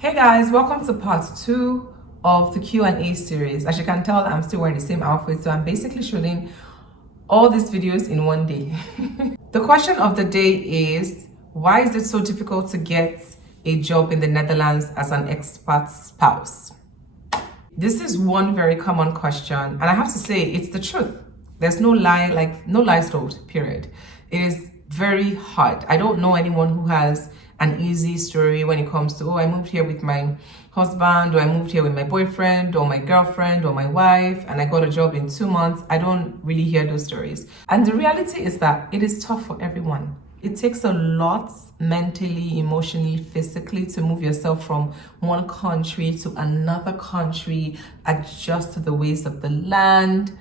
Hey guys, welcome to part 2 of the Q&A series. As you can tell, I'm still wearing the same outfit, so I'm basically shooting all these videos in one day. The question of the day is, why is it so difficult to get a job in the Netherlands as an expat spouse? This is one very common question, and I have to say it's the truth. There's no lie, no lies told, period. It is very hard. I don't know anyone who has an easy story when it comes to, oh, I moved here with my husband, or I moved here with my boyfriend or my girlfriend or my wife and I got a job in 2 months. I don't really hear those stories. And the reality is that it is tough for everyone. It takes a lot mentally, emotionally, physically to move yourself from one country to another country, adjust to the ways of the land,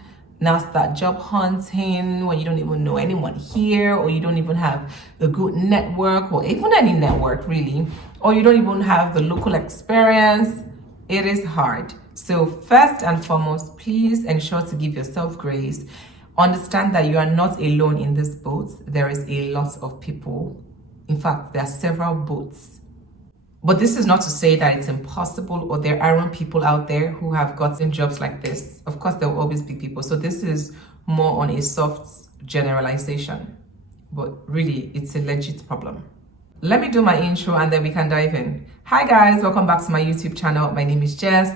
now start job hunting when you don't even know anyone here, or you don't even have a good network, or even any network really, or you don't even have the local experience. It is hard. So first and foremost, please ensure to give yourself grace. Understand that you are not alone in this boat. There is a lot of people. In fact, there are several boats. But this is not to say that it's impossible or there aren't people out there who have gotten jobs like this. Of course, there will always be people. So this is more on a soft generalization. But really, it's a legit problem. Let me do my intro and then we can dive in. Hi guys, welcome back to my YouTube channel. My name is Jess.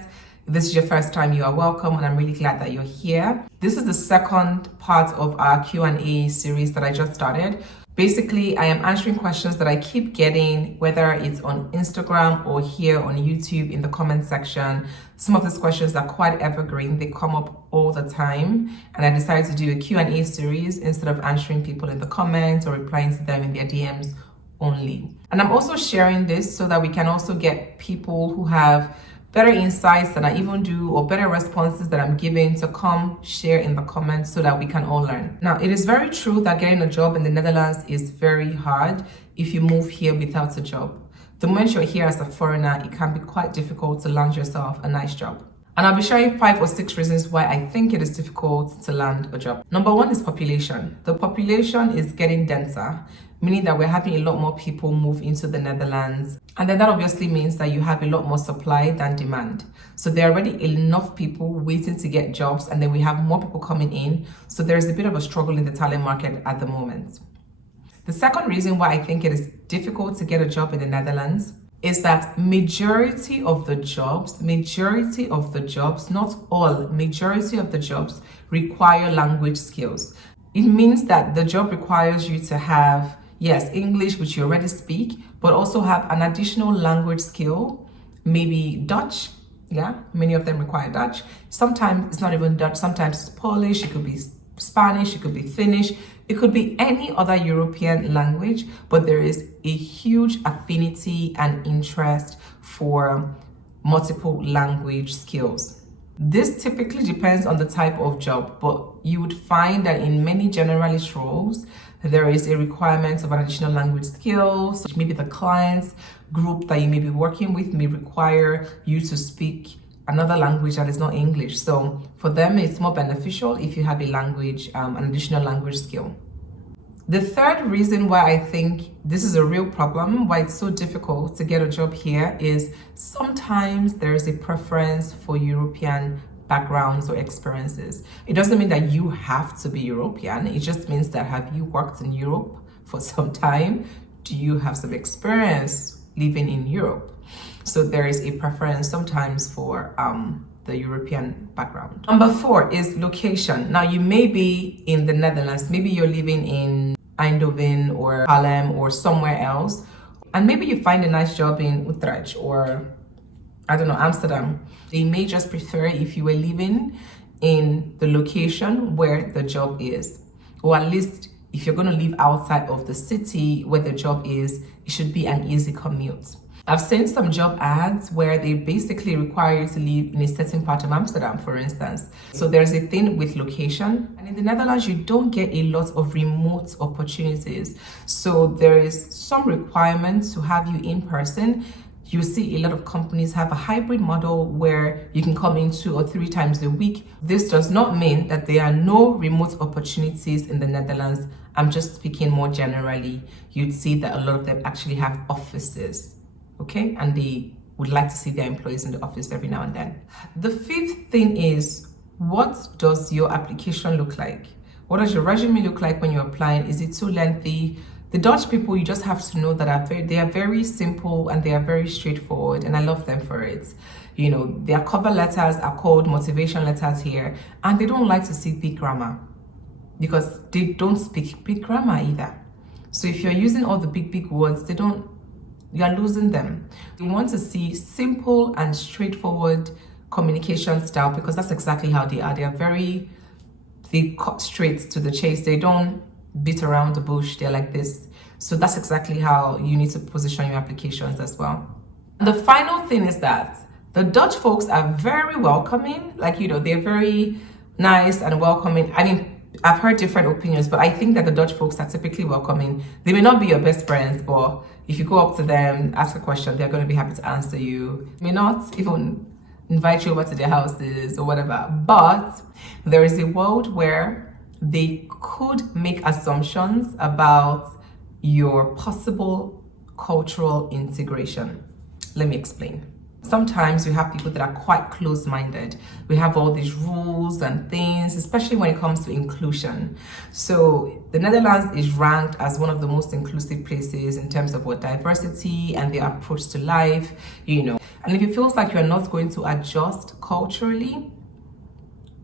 If this is your first time, you are welcome, and I'm really glad that you're here. This is the second part of our Q&A series that I just started. Basically, I am answering questions that I keep getting, whether it's on Instagram or here on YouTube in the comment section. Some of these questions are quite evergreen. They come up all the time. And I decided to do a Q&A series instead of answering people in the comments or replying to them in their DMs only. And I'm also sharing this so that we can also get people who have better insights than I even do, or better responses that I'm giving, to come share in the comments so that we can all learn. Now, it is very true that getting a job in the Netherlands is very hard if you move here without a job. The moment you're here as a foreigner, it can be quite difficult to land yourself a nice job. And I'll be sharing 5 or 6 reasons why I think it is difficult to land a job. Number 1 is population. The population is getting denser, meaning that we're having a lot more people move into the Netherlands. And then that obviously means that you have a lot more supply than demand. So there are already enough people waiting to get jobs, and then we have more people coming in. So there's a bit of a struggle in the talent market at the moment. The second reason why I think it is difficult to get a job in the Netherlands is that majority of the jobs, not all, majority of the jobs require language skills. It means that the job requires you to have, yes, English, which you already speak, but also have an additional language skill, maybe Dutch. Yeah, many of them require Dutch. Sometimes it's not even Dutch, sometimes it's Polish, it could be Spanish, it could be Finnish, it could be any other European language, but there is a huge affinity and interest for multiple language skills. This typically depends on the type of job, but you would find that in many generalist roles, there is a requirement of an additional language skill. So maybe the client's group that you may be working with may require you to speak another language that is not English. So for them, it's more beneficial if you have a language, an additional language skill. The third reason why I think this is a real problem, why it's so difficult to get a job here, is sometimes there is a preference for European backgrounds or experiences. It doesn't mean that you have to be European. It just means that, have you worked in Europe for some time? Do you have some experience living in Europe? So there is a preference sometimes for the European background. Number 4 is location. Now, you may be in the Netherlands, maybe you're living in Eindhoven or Haarlem or somewhere else, and maybe you find a nice job in Utrecht or, I don't know, Amsterdam. They may just prefer if you were living in the location where the job is, or at least if you're going to live outside of the city where the job is, it should be an easy commute. I've seen some job ads where they basically require you to live in a certain part of Amsterdam, for instance. So there's a thing with location. And in the Netherlands, you don't get a lot of remote opportunities. So there is some requirement to have you in person. You see a lot of companies have a hybrid model where you can come in 2 or 3 times a week. This does not mean that there are no remote opportunities in the Netherlands. I'm just speaking more generally. You'd see that a lot of them actually have offices. Okay, and they would like to see their employees in the office every now and then. The fifth thing is, what does your application look like? What does your resume look like when you're applying? Is it too lengthy? The Dutch people, you just have to know that they are very simple and they are very straightforward, and I love them for it. You know, their cover letters are called motivation letters here, and they don't like to see big grammar because they don't speak big grammar either. So if you're using all the big words, you're losing them. You want to see simple and straightforward communication style, because that's exactly how they are. They cut straight to the chase. They don't beat around the bush. They're like this. So that's exactly how you need to position your applications as well. The final thing is that the Dutch folks are very welcoming. Like, you know, they're very nice and welcoming. I mean, I've heard different opinions, but I think that the Dutch folks are typically welcoming. They may not be your best friends, but if you go up to them, ask a question, they're going to be happy to answer you. May not even invite you over to their houses or whatever. But there is a world where they could make assumptions about your possible cultural integration. Let me explain. Sometimes we have people that are quite close-minded. We have all these rules and things, especially when it comes to inclusion. So the Netherlands is ranked as one of the most inclusive places in terms of what diversity and their approach to life, you know. And if it feels like you're not going to adjust culturally,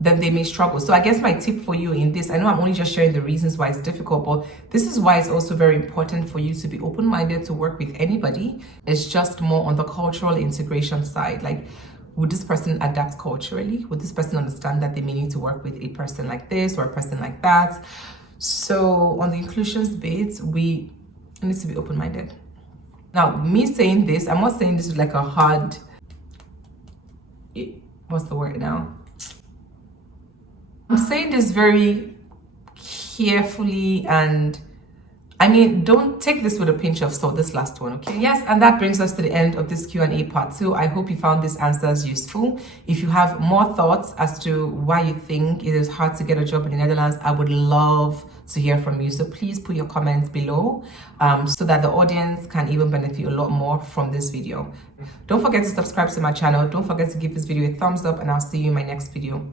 then they may struggle. So I guess my tip for you in this, I know I'm only just sharing the reasons why it's difficult, but this is why it's also very important for you to be open-minded to work with anybody. It's just more on the cultural integration side. Like, would this person adapt culturally? Would this person understand that they may need to work with a person like this or a person like that? So on the inclusions bit, we need to be open-minded. Now, me saying this, I'm not saying this with like a hard, what's the word now? I'm saying this very carefully, and I mean, don't take this with a pinch of salt, this last one, okay? Yes, and that brings us to the end of this Q&A part 2. I hope you found these answers useful. If you have more thoughts as to why you think it is hard to get a job in the Netherlands, I would love to hear from you. So please put your comments below so that the audience can even benefit a lot more from this video. Don't forget to subscribe to my channel. Don't forget to give this video a thumbs up, and I'll see you in my next video.